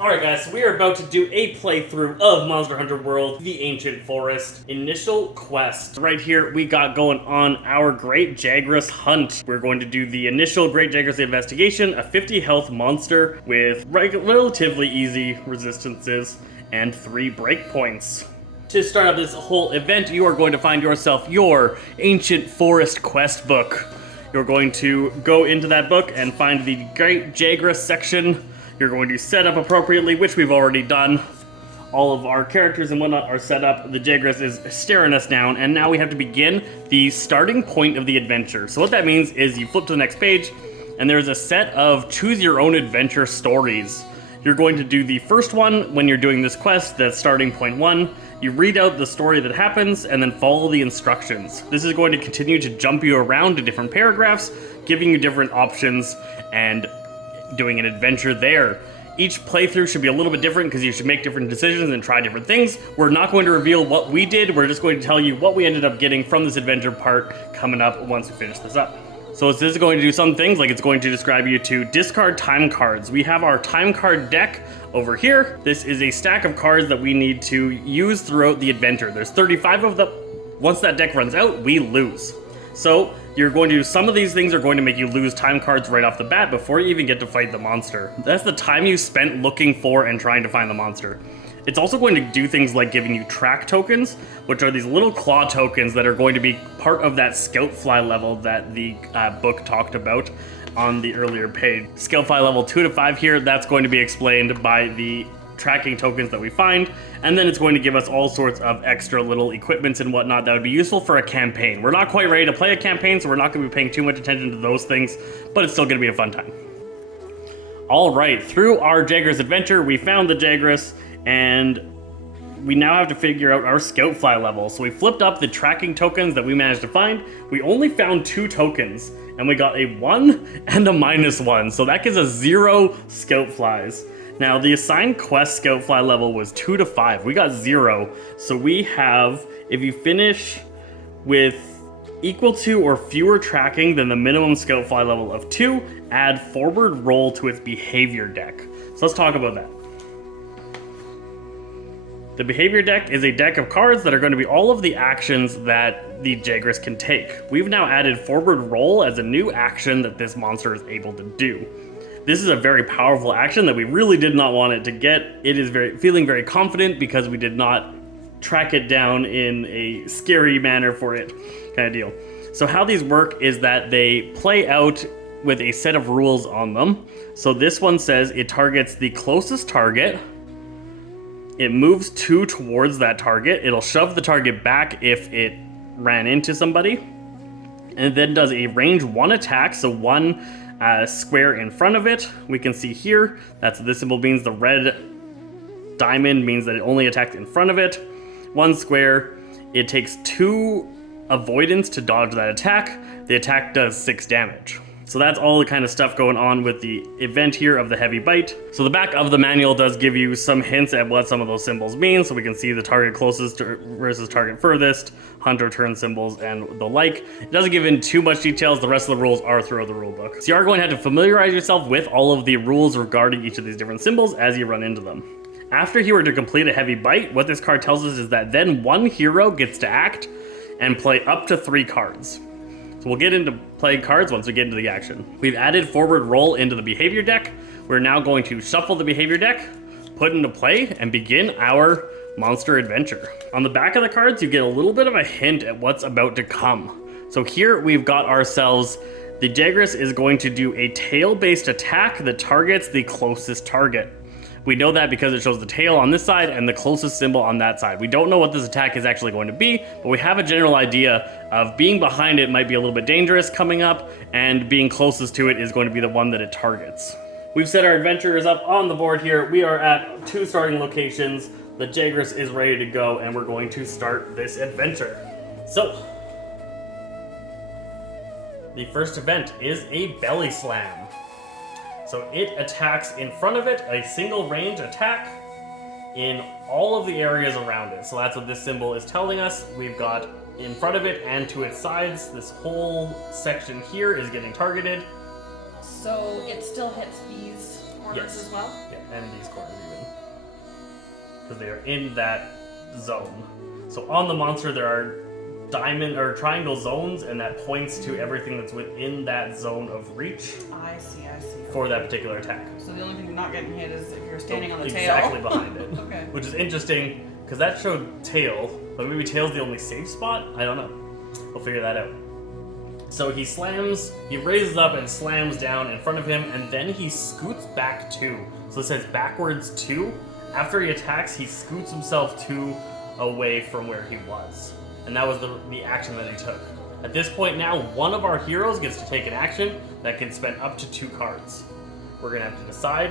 Alright guys, so we are about to do a playthrough of Monster Hunter World, The Ancient Forest, Initial Quest. Right here, we got going on our Great Jagras hunt. We're going to do the initial Great Jagras investigation, a 50 health monster with relatively easy resistances and 3 breakpoints. To start out this whole event, you are going to find yourself your Ancient Forest quest book. You're going to go into that book and find the Great Jagras section. You're going to set up appropriately, which we've already done. All of our characters and whatnot are set up. The Jagras is staring us down, and now we have to begin the starting point of the adventure. So what that means is you flip to the next page, and there's a set of choose your own adventure stories. You're going to do the first one when you're doing this quest, that's starting point 1. You read out the story that happens, and then follow the instructions. This is going to continue to jump you around to different paragraphs, giving you different options, and doing an adventure there. Each playthrough should be a little bit different because you should make different decisions and try different things. We're not going to reveal what we did, we're just going to tell you what we ended up getting from this adventure part coming up once we finish this up. So this is going to do some things, like it's going to describe you to discard time cards. We have our time card deck over here. This is a stack of cards that we need to use throughout the adventure. There's 35 of them. Once that deck runs out, we lose. So you're going to, some of these things are going to make you lose time cards right off the bat before you even get to fight the monster. That's the time you spent looking for and trying to find the monster. It's also going to do things like giving you track tokens, which are these little claw tokens that are going to be part of that scout fly level that the book talked about on the earlier page. Scout fly level 2 to 5 here, that's going to be explained by the tracking tokens that we find, and then it's going to give us all sorts of extra little equipments and whatnot that would be useful for a campaign. We're not quite ready to play a campaign, so we're not going to be paying too much attention to those things, but it's still going to be a fun time. Alright, through our Jagras adventure, we found the Jagras, and we now have to figure out our scout fly level. So we flipped up the tracking tokens that we managed to find. We only found 2 tokens, and we got a 1 and a -1, so that gives us 0 scout flies. Now, the assigned quest scout fly level was 2 to 5. We got 0. So we have, if you finish with equal to or fewer tracking than the minimum scout fly level of 2, add forward roll to its behavior deck. So let's talk about that. The behavior deck is a deck of cards that are going to be all of the actions that the Jagras can take. We've now added forward roll as a new action that this monster is able to do. This is a very powerful action that we really did not want it to get. It is feeling very confident because we did not track it down in a scary manner for it, kind of deal. So how these work is that they play out with a set of rules on them. So this one says it targets the closest target. It moves 2 towards that target. It'll shove the target back if it ran into somebody. And it then does a range 1 attack, so 1 square in front of it. We can see here, that's what this symbol means. The red diamond means that it only attacks in front of it. 1 square, it takes 2 avoidance to dodge that attack. The attack does 6 damage. So that's all the kind of stuff going on with the event here of the heavy bite. So the back of the manual does give you some hints at what some of those symbols mean. So we can see the target closest versus target furthest, hunter turn symbols, and the like. It doesn't give in too much details. The rest of the rules are throughout the rule book. So you are going to have to familiarize yourself with all of the rules regarding each of these different symbols as you run into them. After you were to complete a heavy bite, what this card tells us is that then 1 hero gets to act and play up to 3 cards. So we'll get into playing cards once we get into the action. We've added forward roll into the behavior deck. We're now going to shuffle the behavior deck, put into play, and begin our monster adventure. On the back of the cards, you get a little bit of a hint at what's about to come. So here we've got ourselves, the Jagras is going to do a tail-based attack that targets the closest target. We know that because it shows the tail on this side and the closest symbol on that side. We don't know what this attack is actually going to be, but we have a general idea of being behind it might be a little bit dangerous coming up, and being closest to it is going to be the one that it targets. We've set our adventurers up on the board here. We are at 2 starting locations. The Jagras is ready to go, and we're going to start this adventure. So, the first event is a belly slam. So it attacks in front of it, a single range attack in all of the areas around it. So that's what this symbol is telling us. We've got in front of it and to its sides, this whole section here is getting targeted. So it still hits these corners as well? Yeah, and these corners even. because they are in that zone. So on the monster there are diamond or triangle zones, and that points to everything that's within that zone of reach. I see. For that particular attack. So the only thing you're not getting hit is if you're standing on the tail. Exactly behind it. Okay. Which is interesting, because that showed tail, but maybe tail's the only safe spot? I don't know. We'll figure that out. So he raises up and slams down in front of him, and then he scoots back 2. So it says backwards 2. After he attacks, he scoots himself 2 away from where he was. And that was the action that he took. At this point now, one of our heroes gets to take an action that can spend up to 2 cards. We're going to have to decide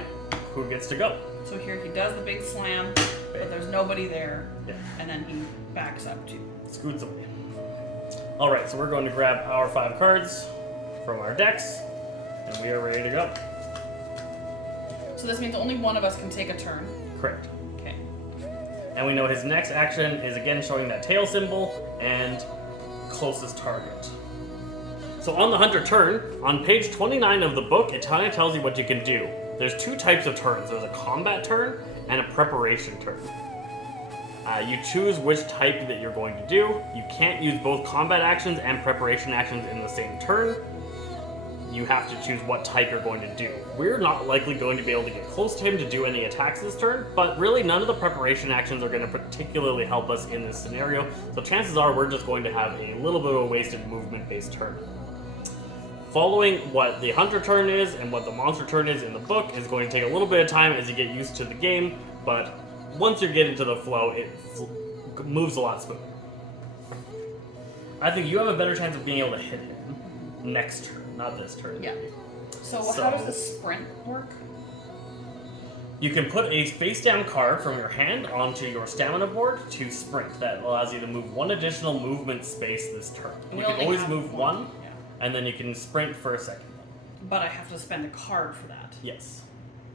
who gets to go. So here he does the big slam, but there's nobody there, Yeah. and then he backs up too. Scoots away. Alright, so we're going to grab our 5 cards from our decks, and we are ready to go. So this means only one of us can take a turn. Correct. Okay. And we know his next action is again showing that tail symbol and closest target. So on the hunter turn, on page 29 of the book, it kind of tells you what you can do. There's 2 types of turns. There's a combat turn and a preparation turn. You choose which type that you're going to do. You can't use both combat actions and preparation actions in the same turn. You have to choose what type you're going to do. We're not likely going to be able to get close to him to do any attacks this turn, but really none of the preparation actions are going to particularly help us in this scenario, so chances are we're just going to have a little bit of a wasted movement-based turn. Following what the hunter turn is and what the monster turn is in the book is going to take a little bit of time as you get used to the game, but once you get into the flow, it moves a lot smoother. I think you have a better chance of being able to hit him next turn, not this turn. Yeah. So how does the sprint work? You can put a face-down card from your hand onto your stamina board to sprint. That allows you to move 1 additional movement space this turn. You can always move 1, and then you can sprint for a second. But I have to spend a card for that. Yes.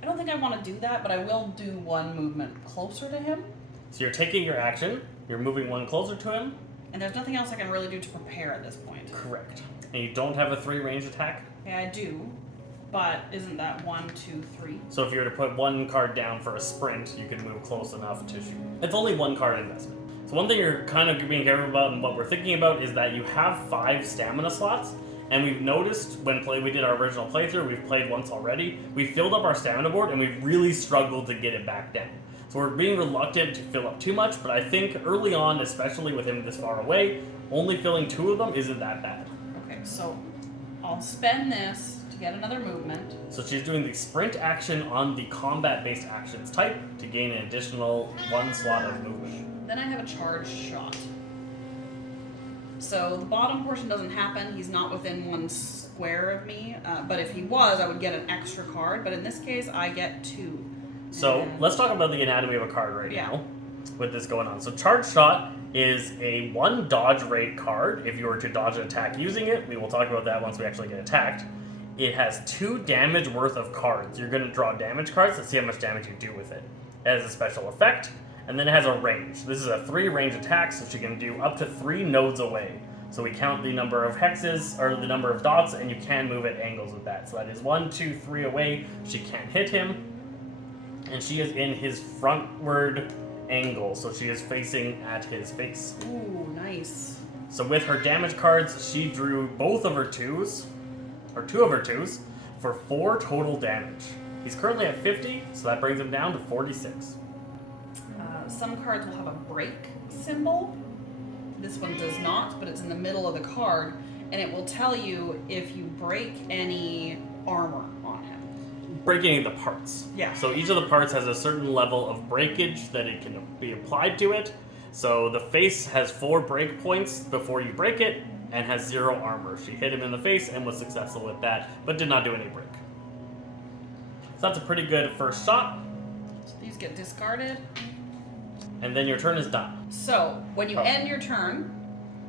I don't think I want to do that, but I will do 1 movement closer to him. So you're taking your action, you're moving 1 closer to him. And there's nothing else I can really do to prepare at this point. Correct. And you don't have a 3 range attack? Yeah, I do. But isn't that 1, 2, 3? So if you were to put 1 card down for a sprint, you can move close enough to shoot. It's only 1 card investment. So one thing you're kind of being careful about and what we're thinking about is that you have 5 stamina slots. And we've noticed when we did our original playthrough, we've played once already, we filled up our stamina board and we've really struggled to get it back down. So we're being reluctant to fill up too much, but I think early on, especially with him this far away, only filling 2 of them isn't that bad. Okay, so I'll spend this to get another movement. So she's doing the sprint action on the combat-based actions type to gain an additional 1 slot of movement. Then I have a charged shot. So the bottom portion doesn't happen. He's not within 1 square of me. But if he was, I would get an extra card. But in this case, I get 2. So let's talk about the anatomy of a card right now with this going on. So charged shot is a 1 dodge rate card. If you were to dodge an attack using it, we will talk about that once we actually get attacked. It has 2 damage worth of cards. You're going to draw damage cards to see how much damage you do with it. It has a special effect. And then it has a range. This is a 3 range attack, so she can do up to 3 nodes away. So we count the number of hexes, or the number of dots, and you can move at angles with that. So that is 1, 2, 3 away. She can't hit him. And she is in his frontward angle, so she is facing at his face. Ooh, nice. So with her damage cards, she drew both of her 2s, or 2 of her 2s, for 4 total damage. He's currently at 50, so that brings him down to 46. Some cards will have a break symbol. This one does not, but it's in the middle of the card, and it will tell you if you break any armor on him. Break any of the parts. Yeah. So each of the parts has a certain level of breakage that it can be applied to it. So the face has 4 break points before you break it, and has 0 armor. She hit him in the face and was successful with that, but did not do any break. So that's a pretty good first shot. So these get discarded. And then your turn is done. So, when you end your turn...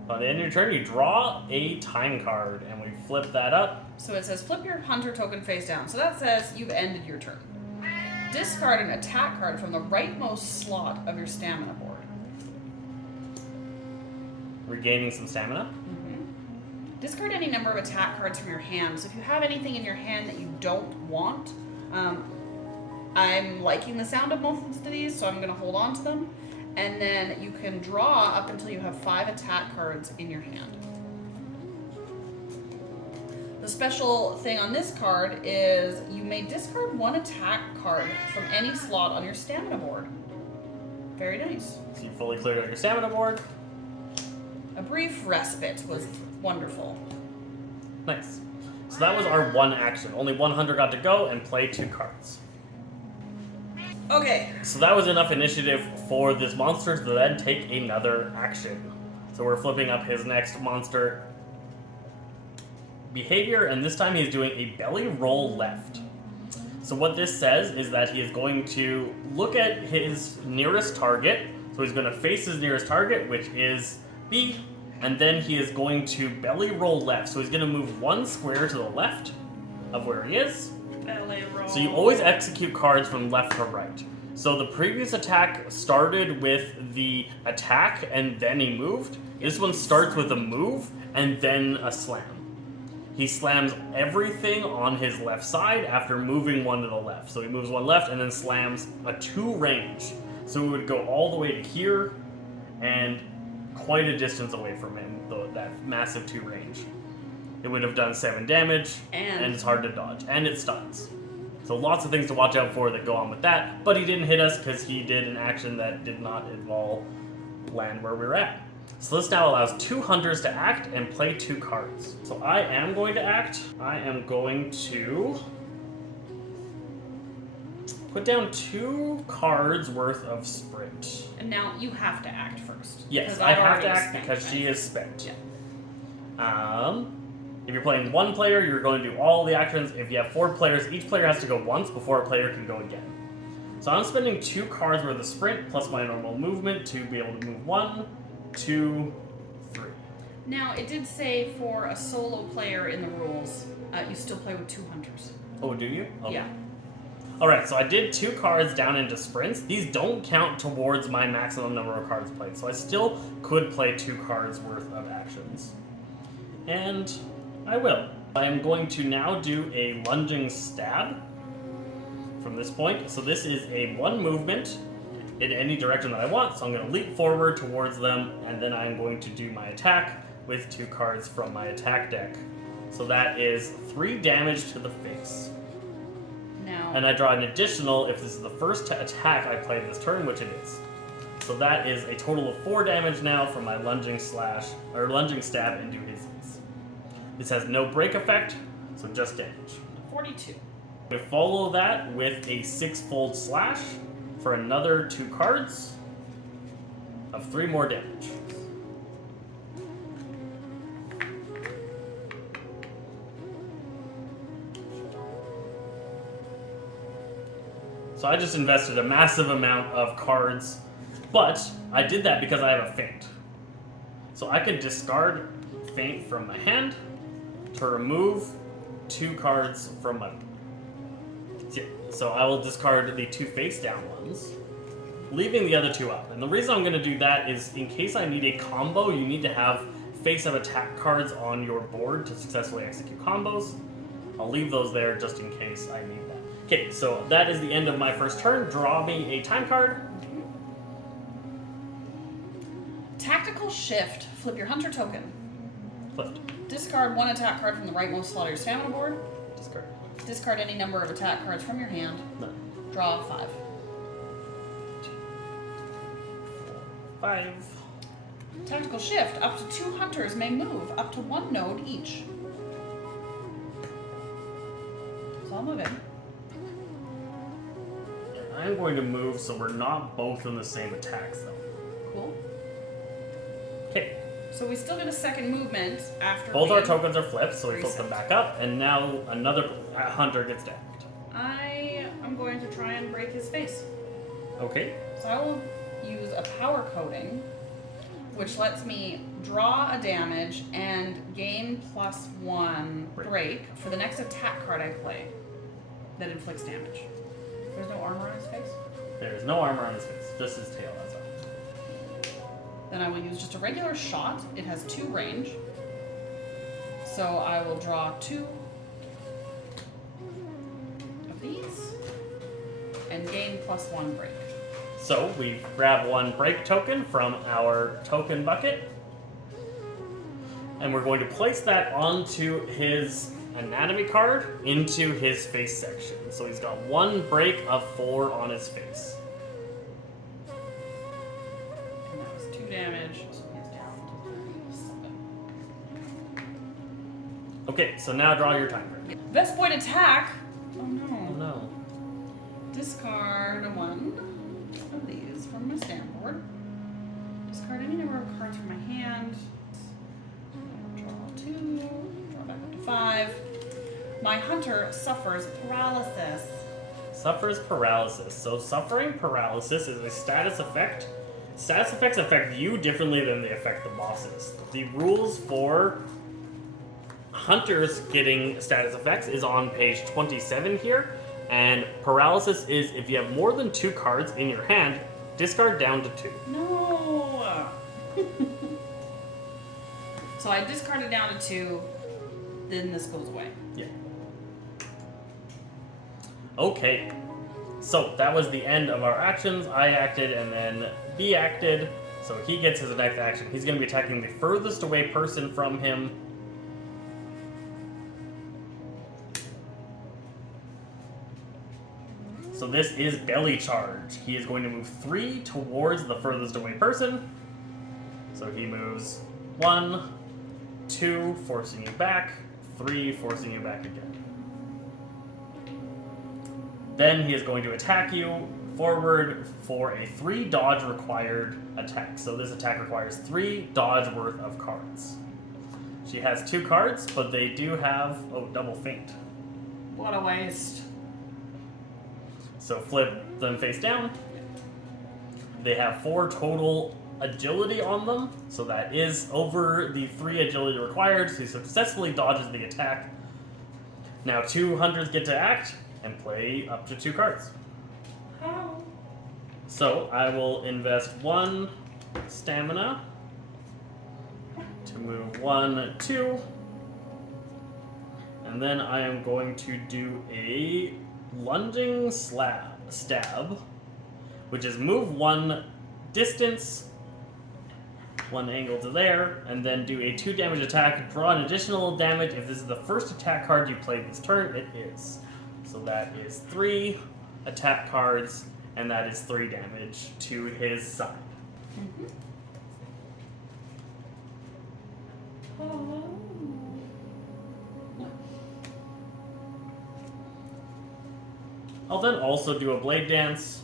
On the end of your turn, you draw a time card, and we flip that up. So it says, flip your hunter token face down. So that says you've ended your turn. Discard an attack card from the rightmost slot of your stamina board. Regaining some stamina. Mm-hmm. Discard any number of attack cards from your hand. So if you have anything in your hand that you don't want, I'm liking the sound of most of these, so I'm going to hold on to them. And then you can draw up until you have 5 attack cards in your hand. The special thing on this card is you may discard 1 attack card from any slot on your stamina board. Very nice. So you fully cleared out your stamina board. A brief respite was wonderful. Nice. So that was our 1 action. Only 1 hunter got to go and play 2 cards. Okay. So that was enough initiative for this monster to then take another action. So we're flipping up his next monster behavior, and this time he's doing a belly roll left. So what this says is that he is going to look at his nearest target. So he's going to face his nearest target, which is B, and then he is going to belly roll left. So he's going to move 1 square to the left of where he is. Belly roll. So you always execute cards from left to right. So the previous attack started with the attack and then he moved. This one starts with a move and then a slam. He slams everything on his left side after moving 1 to the left. So he moves 1 left and then slams a 2 range. So it would go all the way to here and quite a distance away from him, that massive 2 range. It would have done 7 damage, and it's hard to dodge, and it stuns. So lots of things to watch out for that go on with that, but he didn't hit us because he did an action that did not involve land where we were at. So this now allows 2 hunters to act and play 2 cards. So I am going to act. I am going to put down 2 cards worth of sprint. And now you have to act first. Yes, I have to act because she is spent. Yeah. If you're playing 1 player, you're going to do all the actions. If you have 4 players, each player has to go once before a player can go again. So I'm spending 2 cards worth of sprint plus my normal movement to be able to move 1, 2, 3. Now, it did say for a solo player in the rules, you still play with 2 hunters. Oh, do you? Okay. Yeah. Alright, so I did 2 cards down into sprints. These don't count towards my maximum number of cards played, so I still could play 2 cards worth of actions. And I will. I am going to now do a lunging stab from this point. So this is a 1 movement in any direction that I want. So I'm going to leap forward towards them, and then I'm going to do my attack with 2 cards from my attack deck. So that is 3 damage to the face. Now. And I draw an additional if this is the first attack I play this turn, which it is. So that is a total of 4 damage now from my lunging stab into his face. This has no break effect, so just damage. 42. We follow that with a 6-fold slash for another 2 cards of 3 more damage. So I just invested a massive amount of cards, but I did that because I have a feint. So I could discard feint from my hand to remove 2 cards from my... So I will discard the 2 face down ones, leaving the other 2 up. And the reason I'm going to do that is in case I need a combo, you need to have face of attack cards on your board to successfully execute combos. I'll leave those there just in case I need that. Okay, so that is the end of my first turn. Draw me a time card. Tactical shift. Flip your hunter token. Flipped. Discard 1 attack card from the rightmost slot of your stamina board. Discard. Discard any number of attack cards from your hand. None. Draw 5. 2, 4, 5. Tactical shift. Up to 2 hunters may move up to 1 node each. So I'll move in. I'm going to move so we're not both in the same attacks, though. Cool. Okay. So we still get a second movement after Both our we tokens are flipped, so we flip reset. them back up, and now another hunter gets attacked. I am going to try and break his face. Okay. So I will use a power coating, which lets me draw a damage and gain +1 break for the next attack card I play that inflicts damage. There's no armor on his face? There's no armor on his face, just his tail, that's all. Then I will use just a regular shot. It has 2 range. So I will draw 2 of these and gain +1 break. So we grab 1 break token from our token bucket, and we're going to place that onto his anatomy card into his face section. So he's got 1 break of 4 on his face. And that was 2 damage, so he's down to 37. Okay, so now draw your time break. Best point attack. Oh Oh no. no. Discard 1 of these from my stand board. Discard any number of cards from my hand. Draw 2. Draw back up to 5. My hunter suffers paralysis. Suffers paralysis. So suffering paralysis is a status effect. Status effects affect you differently than they affect the bosses. The rules for hunters getting status effects is on page 27 here, and paralysis is if you have more than 2 cards in your hand, discard down to 2. No. So I discarded down to 2. Then this goes away. Yeah. Okay. So that was the end of our actions. I acted and then B acted. So he gets his next action. He's going to be attacking the furthest away person from him. So this is belly charge. He is going to move 3 towards the furthest away person. So he moves 1, 2, forcing you back, 3, forcing you back again. Then he is going to attack you forward for a 3 dodge required attack. So this attack requires 3 dodge worth of cards. She has 2 cards, but they do have, double feint. What a waste. So flip them face down. They have 4 total agility on them, so that is over the 3 agility required, so he successfully dodges the attack. Now 2 hunters get to act and play up to 2 cards. How? So I will invest 1 stamina to move 1, 2, and then I am going to do a lunging stab, which is move 1 distance, 1 angle to there, and then do a 2 damage attack. Draw an additional damage if this is the first attack card you played this turn. It is. So that is 3 attack cards, and that is 3 damage to his side. Mm-hmm. Oh. I'll then also do a blade dance.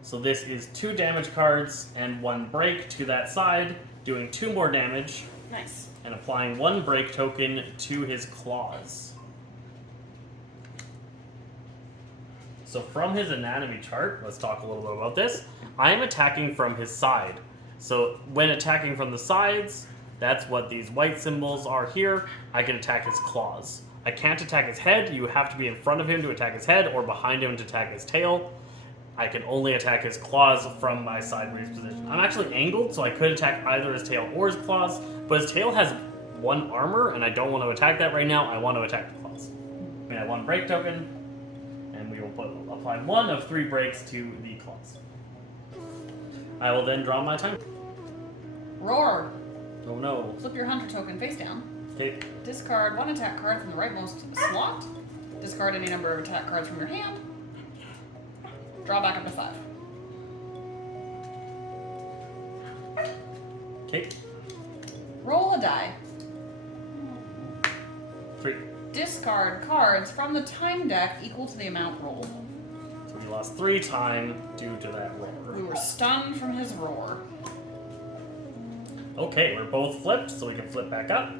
So this is 2 damage cards and 1 break to that side, doing 2 more damage. Nice. And applying 1 break token to his claws. So from his anatomy chart, let's talk a little bit about this. I am attacking from his side. So when attacking from the sides, that's what these white symbols are here. I can attack his claws. I can't attack his head. You have to be in front of him to attack his head or behind him to attack his tail. I can only attack his claws from my sideways position. I'm actually angled, so I could attack either his tail or his claws, but his tail has 1 armor, and I don't want to attack that right now. I want to attack the claws. We have 1 break token, and we will apply 1 of 3 breaks to the claws. I will then draw my time. Roar. Oh no. Flip your hunter token face down. Okay. Discard 1 attack card from the rightmost slot. Discard any number of attack cards from your hand. Draw back up to 5. Okay. Roll a die. 3. Discard cards from the time deck equal to the amount rolled. So we lost 3 time due to that We roar. were stunned from his roar. Okay, we're both flipped, so we can flip back up.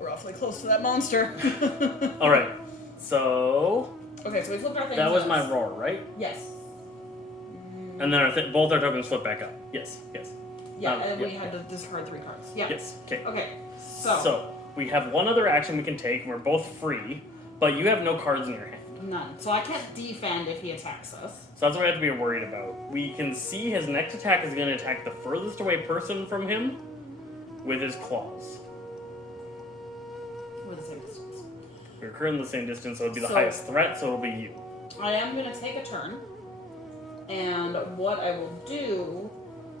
We're awfully close to that monster. Alright, so Okay, so we flipped our things. that was up. my roar, right? Yes. And then both our tokens flip back up. Yes, yes. Yeah, and we yeah, had to discard 3 cards. Yeah. Yes, okay. Okay, so. So, we have 1 other action we can take. We're both free, but you have no cards in your hand. None. So I can't defend if he attacks us. So that's what we have to be worried about. We can see his next attack is going to attack the furthest away person from him with his claws. We're the same distance. We're currently the same distance, so it'd be the So- highest threat, so it'll be you. I am going to take a turn, and what I will do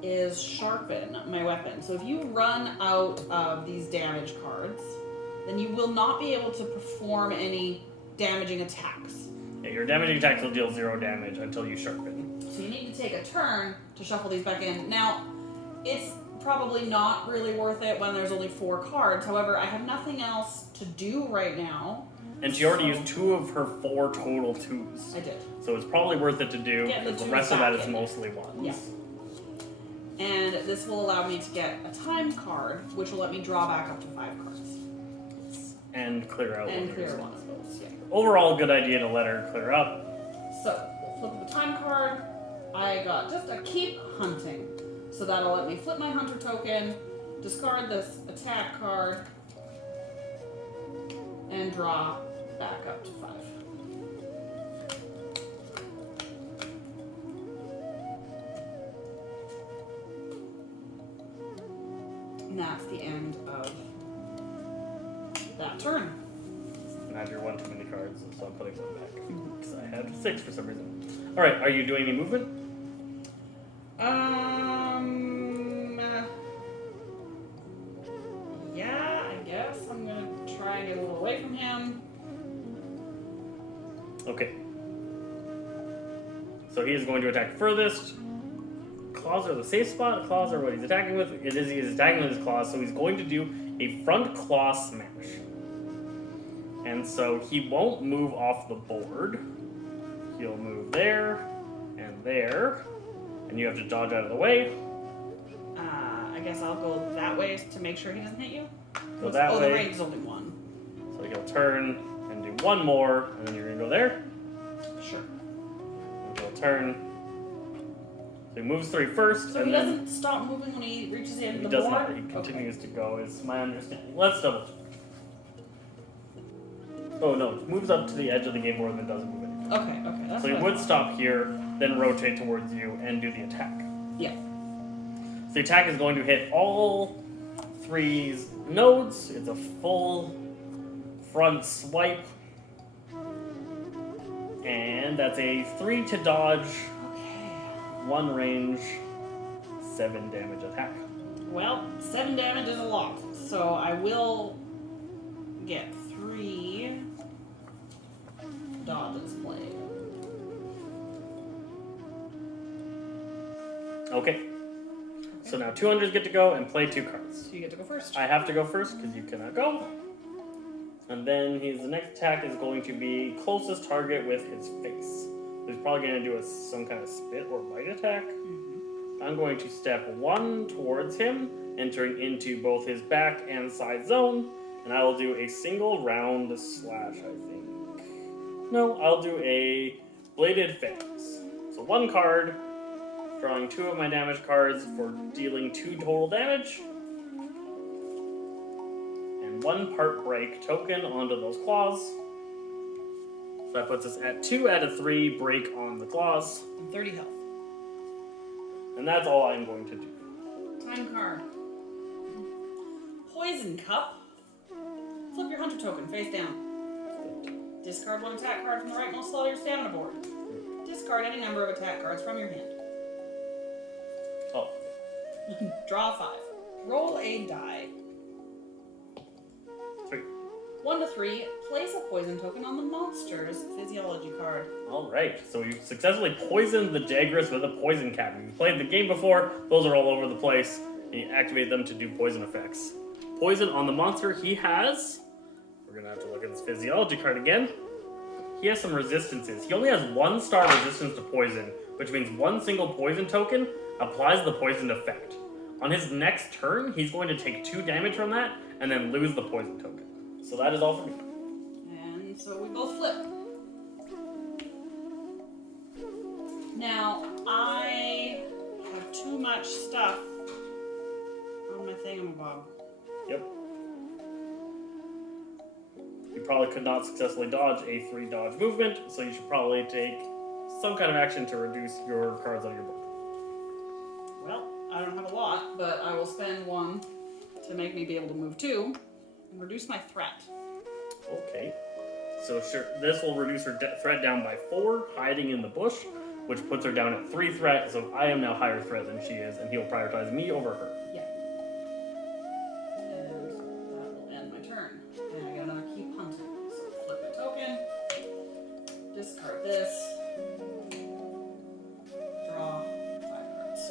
is sharpen my weapon. So if you run out of these damage cards, then you will not be able to perform any damaging attacks. Yeah, your damaging attacks will deal 0 damage until you sharpen. So you need to take a turn to shuffle these back in. Now, it's probably not really worth it when there's only 4 cards. However, I have nothing else to do right now. And she already used 2 of her 4 total 2s. I did. So it's probably worth it to do, Get the because the 2s rest of that back is in. mostly 1s. Yeah. And this will allow me to get a time card, which will let me draw back up to 5 cards. And clear out And one clear of one of those, yeah. Overall, good idea to let her clear up. So, flip the time card. I got just a keep hunting. So that'll let me flip my hunter token, discard this attack card, and draw back up to 5. And that's the end of that turn. And I have your 1 too many cards, so I'm putting some back. Because I had 6 for some reason. Alright, are you doing any movement? Yeah, I guess I'm gonna try and get a little away from him. Okay. So he is going to attack furthest. Claws are the safe spot. Claws are what he's attacking with. It is he's attacking with his claws, so he's going to do a front claw smash. And so he won't move off the board. He'll move there and there, and you have to dodge out of the way. I guess I'll go that way to make sure he doesn't hit you. Go that the way. range is only 1. So he'll turn and do 1 more, and then you're gonna go there. Sure. And he'll turn. So he moves 3 first, So and he then doesn't stop moving when he reaches the end he of the does board? not. He continues to go. Is my understanding. Let's double check. Oh no, moves up to the edge of the game board and then doesn't move anything. Okay, that's So he what I would thought. stop here, then rotate towards you and do the attack. Yeah. So the attack is going to hit all 3's nodes. It's a full front swipe. And that's a 3 to dodge, Okay. 1 range, 7 damage attack. Well, 7 damage is a lot, so I will get 3 dodges played. Okay. So now 200s get to go and play 2 cards. So you get to go first. I have to go first because you cannot go. And then the next attack is going to be closest target with his face. So he's probably going to do some kind of spit or bite attack. I'm going to step 1 towards him, entering into both his back and side zone, and I will do a single round slash, I think. No, I'll do a bladed fangs. So 1 card, drawing 2 of my damage cards for dealing 2 total damage. And 1 part break token onto those claws. So that puts us at 2 out of 3 break on the claws. And 30 health. And that's all I'm going to do. Time card. Poison Cup. Flip your hunter token face down. Discard 1 attack card from the rightmost slot of your stamina board. Discard any number of attack cards from your hand. Oh, Draw 5. Roll a die. 3. 1 to 3. Place a poison token on the monster's physiology card. Alright, so you successfully poisoned the Jagras with a poison cap. If you played the game before, those are all over the place. And you activate them to do poison effects. Poison on the monster he has. We're gonna have to look at his physiology card again. He has some resistances. He only has 1 star resistance to poison, which means 1 single poison token applies the poison effect. On his next turn, he's going to take 2 damage from that, and then lose the poison token. So that is all for me. And so we both flip. Now, I have too much stuff on my thingamabob. Yep. You probably could not successfully dodge a 3 dodge movement, so you should probably take some kind of action to reduce your cards on your board. Well, I don't have a lot, but I will spend 1 to make me be able to move 2 and reduce my threat. Okay. So sure, this will reduce her threat down by 4, hiding in the bush, which puts her down at 3 threat. So I am now higher threat than she is, and he'll prioritize me over her. Yeah. And that will end my turn. And I get another keep hunting. So flip a token, discard this, draw 5 cards.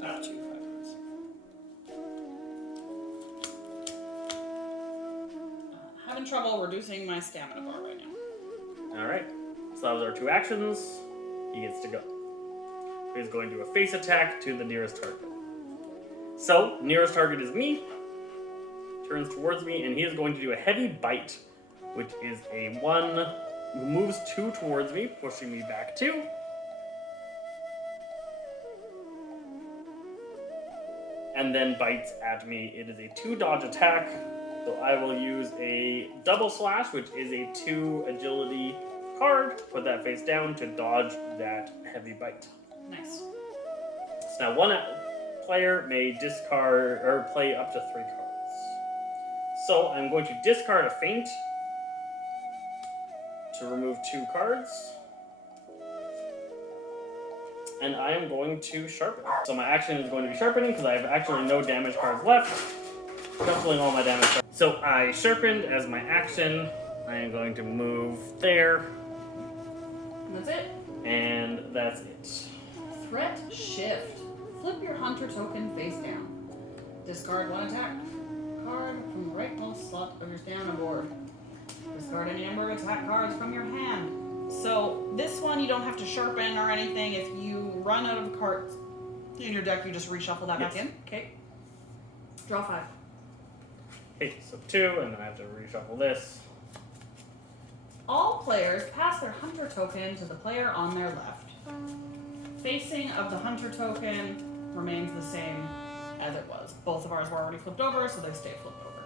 2 5 cards. Having trouble reducing my stamina bar right now. Alright, so that was our 2 actions. He gets to go. He's going to do a face attack to the nearest target. So, nearest target is me. Turns towards me, and he is going to do a heavy bite, which is a 1, who moves 2 towards me, pushing me back 2. And then bites at me. It is a 2 dodge attack. So I will use a double slash, which is a 2 agility card. Put that face down to dodge that heavy bite. Nice. So now one player may discard or play up to 3 cards. So I'm going to discard a feint to remove 2 cards. And I am going to sharpen. So my action is going to be sharpening because I have actually no damage cards left. Shuffling all my damage cards. So I sharpened as my action. I am going to move there. And that's it. And that's it. Threat shift. Flip your hunter token face down. Discard 1 attack card from the rightmost slot of your stamina board. Discard any number of attack cards from your hand. So this one you don't have to sharpen or anything. If you run out of cards in your deck, you just reshuffle that back in. Okay. Draw 5. Okay, so 2, and then I have to reshuffle this. All players pass their hunter token to the player on their left. Facing of the hunter token remains the same as it was. Both of ours were already flipped over, so they stay flipped over.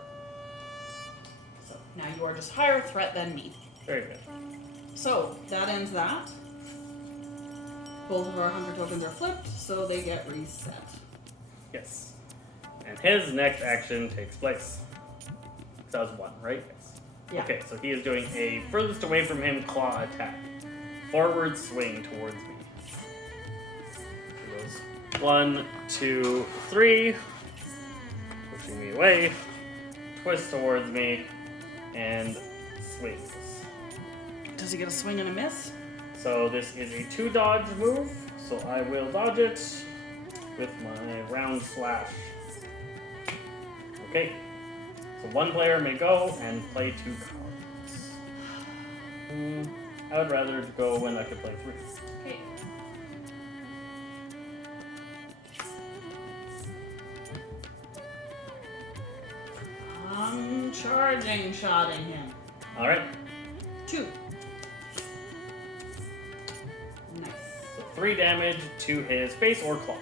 So now you are just higher threat than me. Very good. So that ends that. Both of our hunter tokens are flipped, so they get reset. Yes. And his next action takes place. That was 1, right? Yes. Yeah. Okay, so he is doing a furthest away from him claw attack. Forward swing towards me. He goes 1, 2, 3. Pushing me away. Twist towards me. And swings. Does he get a swing and a miss? So this is a 2 dodge move. So I will dodge it with my round slash. Okay. So 1 player may go and play 2 cards. I would rather go when I could play 3. Okay. I'm charging shotting him. Alright. 2. Nice. So 3 damage to his face or claws.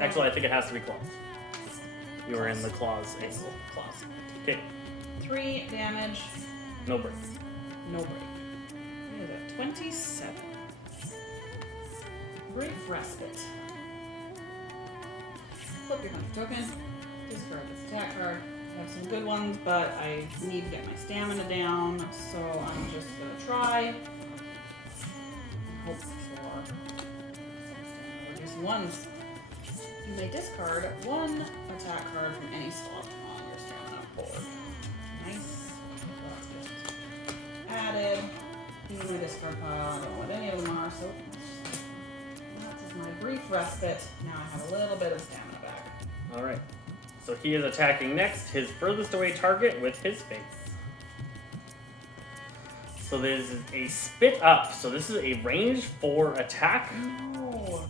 Actually, I think it has to be claws. You were in the claws It's angle. claws. Okay. 3 damage. No break. No break. What is that? 27. Brief respite. Flip your hunter token. Discard this attack card. I have some good ones, but I need to get my stamina down, so I'm just gonna try. Hope for reducing ones. You may discard 1 attack card from any slot on your stamina board. Nice. Well, that's good. Added. These are my discard pile. I don't know what any of them are, so that is my brief respite. Now I have a little bit of stamina back. Alright. So he is attacking next his furthest away target with his face. So this is a spit up. So this is a range 4 attack. No.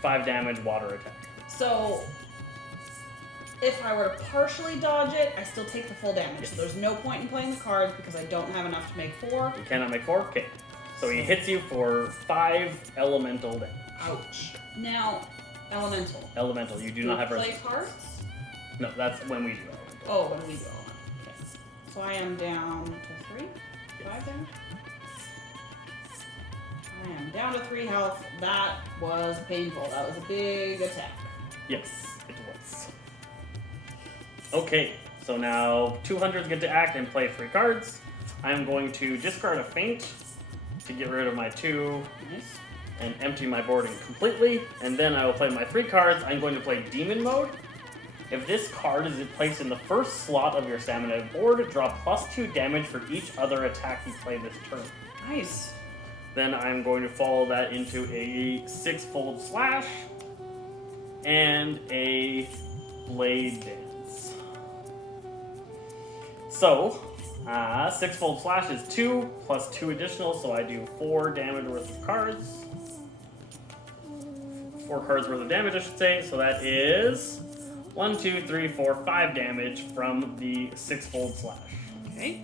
Five damage water attack. So, if I were to partially dodge it, I still take the full damage. Yes. So there's no point in playing the cards because I don't have enough to make 4. You cannot make 4? Okay. So he hits you for 5 elemental damage. Ouch. Now, elemental. Elemental. You do Do not we have play resistance. cards? No, that's when we do elemental. Oh, when we do elemental. Okay. So I am down to 3? 5 damage? I am down to 3 health. That was painful. That was a big attack. Yes, it was. Okay, so now 200s get to act and play 3 cards. I'm going to discard a feint to get rid of my 2 Nice. and empty my board completely, and then I will play my 3 cards. I'm going to play Demon Mode. If this card is placed in the first slot of your stamina board, draw +2 damage for each other attack you play this turn. Nice. Then I'm going to follow that into a 6-fold slash and a blade dance. So, 6-fold slash is 2 plus 2 additional, so I do 4 damage worth of cards. 4 cards worth of damage, I should say. So that is 1, 2, 3, 4, 5 damage from the 6-fold slash. Okay.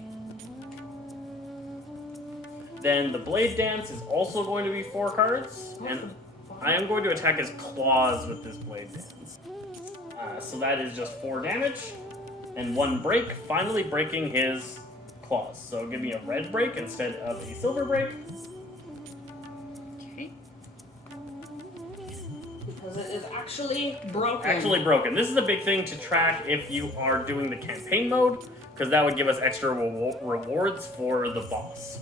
Then the blade dance is also going to be 4 cards, and I am going to attack his claws with this blade dance. So that is just 4 damage, and 1 break, finally breaking his claws. So give me a red break instead of a silver break. Okay. Because it is actually broken. Actually broken. This is a big thing to track if you are doing the campaign mode, because that would give us extra rewards for the boss.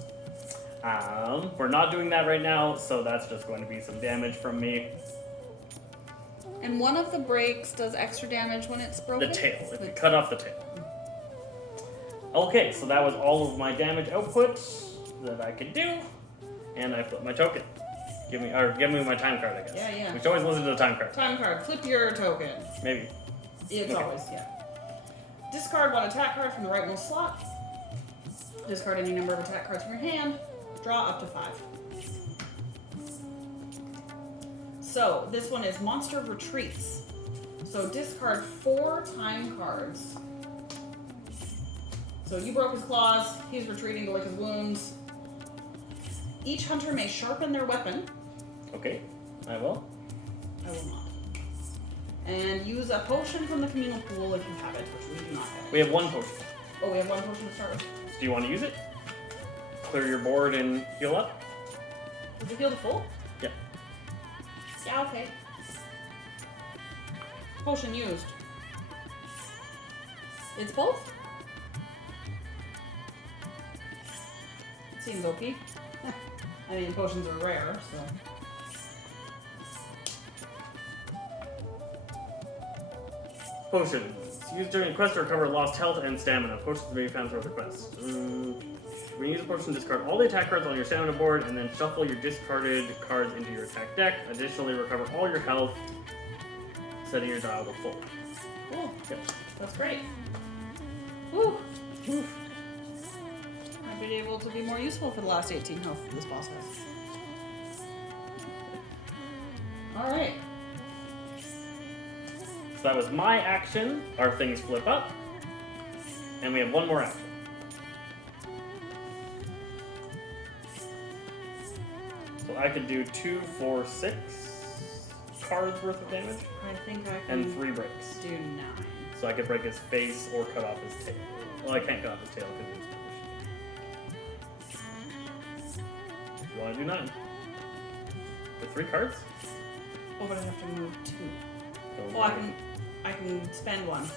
We're not doing that right now, so that's just going to be some damage from me. And one of the breaks does extra damage when it's broken? The tail, if you cut off the tail. Okay, so that was all of my damage output that I could do, and I flip my token. Give me my time card, I guess. Yeah, yeah. We should always listen to the time card. Time card. Flip your token. Maybe. It's Okay. always, yeah. Discard 1 attack card from the rightmost slot. Discard any number of attack cards from your hand. Draw up to 5. So, this one is Monster Retreats. So, discard 4 time cards. So, you broke his claws. He's retreating to lick his wounds. Each hunter may sharpen their weapon. Okay, I will. I will not. And use a potion from the communal pool if you have it, which we do not have. We have 1 potion. Oh, we have 1 potion to start with. Do you want to use it? Clear your board and heal up? Did you heal the full? Yeah. Yeah, okay. Potion used. It's both? It seems OP. I mean, potions are rare, so. Potions. Used during a quest to recover lost health and stamina. Potions may be found throughout the quest. When you use a potion, discard all the attack cards on your stamina board, and then shuffle your discarded cards into your attack deck. Additionally, recover all your health, setting your dial to full. Cool. Yep. That's great. Woo! I've been able to be more useful for the last 18 health this boss has. Alright. So that was my action. Our things flip up. And we have 1 more action. So I could do 2, 4, 6 cards worth of damage. I think I can And 3 breaks. do 9. So I could break his face or cut off his tail. Well, I can't cut off his tail because he's finished. You want to do 9? With 3 cards? Oh, but I have to move 2. So Oh, I can spend 1.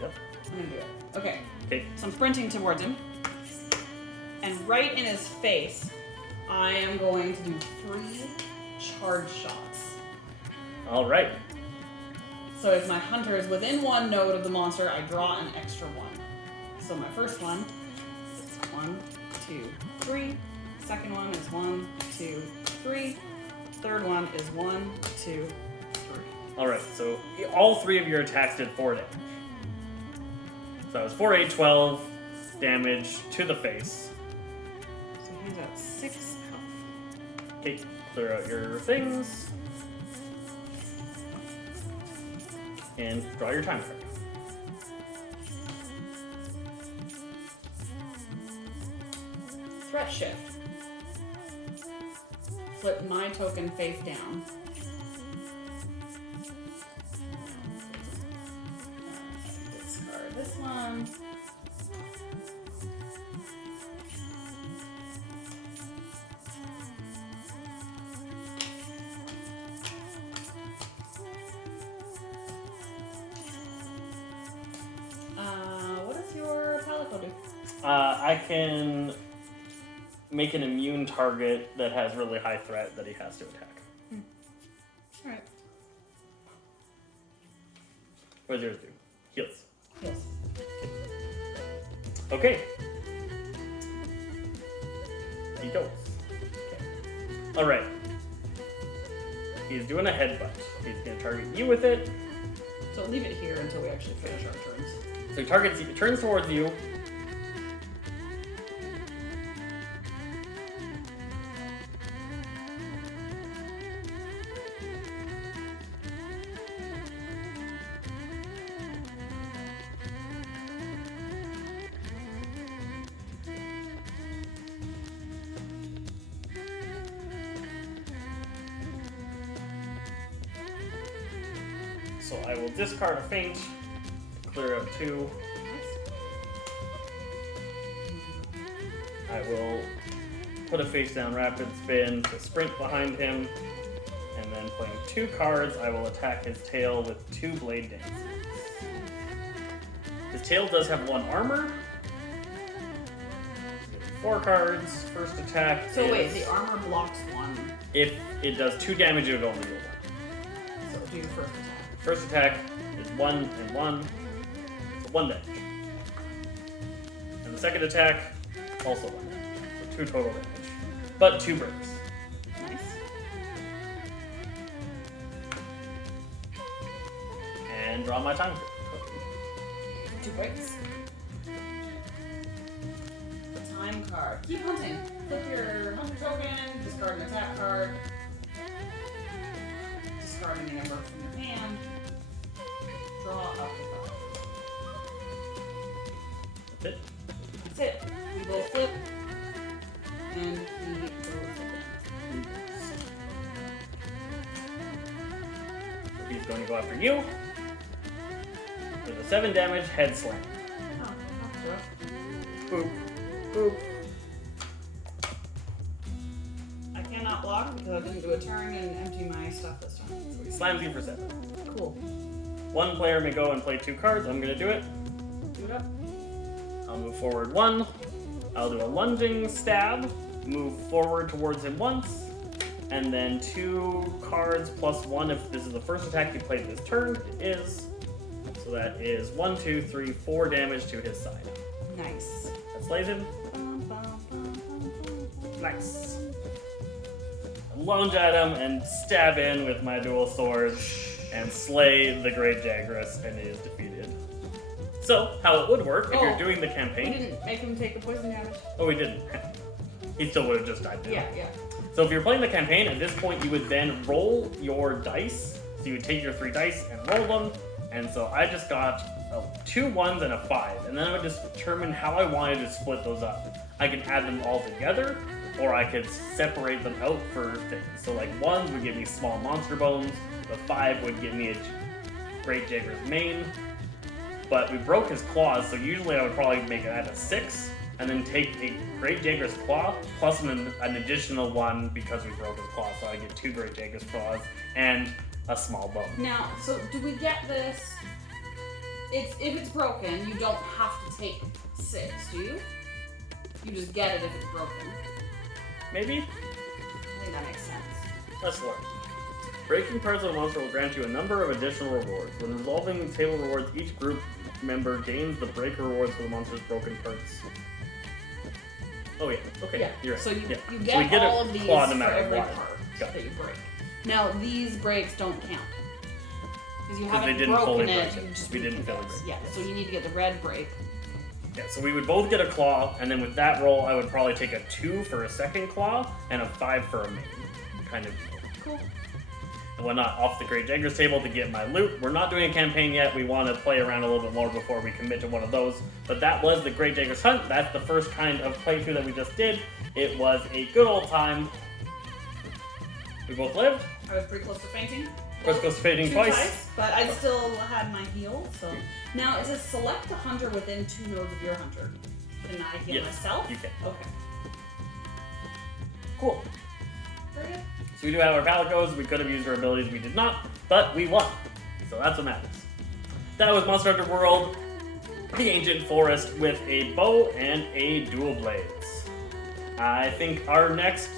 Yep. I'm gonna do it. Okay. Okay. So I'm sprinting towards him. And right in his face, I am going to do 3 charge shots. All right. So if my hunter is within 1 node of the monster, I draw an extra 1. So my first one is 1, 2, 3. Second one is 1, 2, 3. Third one is 1, 2, 3. All right. So all 3 of your attacks did 4 damage. So that was 4, 8, 12 damage to the face. So he has out 6 health. Okay. Clear out your things. And draw your time card. Threat shift. Flip my token face down. Discard this one. I can make an immune target that has really high threat that he has to attack. Alright. What does yours do? Heals. Yes. Okay. He goes. Okay. Alright. He's doing a headbutt. He's going to target you with it. So leave it here until we actually finish our turns. So he targets you, turns towards you. So I will discard a feint, clear out 2. I will put a face down rapid spin to sprint behind him, and then playing 2 cards, I will attack his tail with 2 blade dances. His tail does have 1 armor. 4 cards. First attack. So is, wait, the armor blocks 1. If it does 2 damage, it would only do 1. So do your first attack. First attack is 1 and 1, so 1 damage. And the second attack, also 1 damage, so 2 total damage. But 2 breaks. Nice. And draw my time. 2 breaks. The time card. Keep hunting. Flip your hunter token, discard an attack card. Discarding a number from your hand. Draw up the card. That's it. That's it. We both flip. And we both again. So he's going to go after you. With a 7 damage head slam. Oh, that's rough. Boop. Boop. I cannot block because I didn't do a turn and empty my stuff this time. So he slams you for 7. Cool. One player may go and play 2 cards. I'm going to do it. Do it up. I'll move forward 1. I'll do a lunging stab. Move forward towards him once. And then 2 cards plus 1 if this is the first attack he played this turn. It is. So that is 1, 2, 3, 4 damage to his side. Nice. That slays him. Nice. I lunge at him and stab in with my dual swords and slay the Great Jagras, and it is defeated. So, how it would work if you're doing the We campaign... didn't make him take the poison damage. Oh, we didn't. He still would have just died now. Yeah. So if you're playing the campaign, at this point you would then roll your dice. So you would take your 3 dice and roll them. And so I just got 2 1s and a 5. And then I would just determine how I wanted to split those up. I could add them all together, or I could separate them out for things. So like 1s would give me small monster bones. The 5 would give me a Great Jagras main. But we broke his claws, so usually I would probably make it at a 6. And then take a Great Jagras claw plus an additional 1 because we broke his claw. So I get 2 Great Jagras claws and a small bone. Now, so do we get this? If it's broken, you don't have to take 6, do you? You just get it if it's broken. Maybe? I think that makes sense. Let's learn. Breaking parts of a monster will grant you a number of additional rewards. When resolving table rewards, each group member gains the break rewards for the monster's broken parts. Oh yeah, okay, Yeah. you're right. So you So get, we get all a of these claw no for matter every what. part Got that you break. Now these breaks don't count because you 'Cause they haven't didn't fully broken it. break it. You just We beat didn't the fully bits. break Yeah. it. So you need to get the red break. Yeah, so we would both get a claw, and then with that roll, I would probably take a 2 for a second claw, and a 5 for a main. Kind of deal. Cool. And whatnot off the Great Jagras table to get my loot. We're not doing a campaign yet. We want to play around a little bit more before we commit to one of those. But that was the Great Jagras hunt. That's the first kind of playthrough that we just did. It was a good old time. We both lived. I was pretty close to fainting. First goes fading 2 twice. times, but I still had my heal. So now it says select a hunter within 2 nodes of your hunter. Can I heal Yes, myself? you can. Okay. Cool. Very good. So we do have our palicos. We could have used our abilities. We did not, but we won. So that's what matters. That was Monster Hunter World. the ancient forest with a bow and a dual blades. I think our next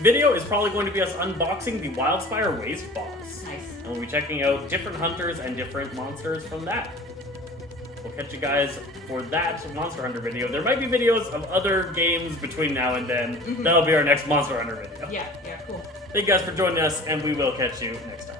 video is probably going to be us unboxing the Wildspire Waste box. Nice. And we'll be checking out different hunters and different monsters from that. We'll catch you guys for that Monster Hunter video. There might be videos of other games between now and then. That'll be our next Monster Hunter video. Yeah, cool. Thank you guys for joining us, and we will catch you next time.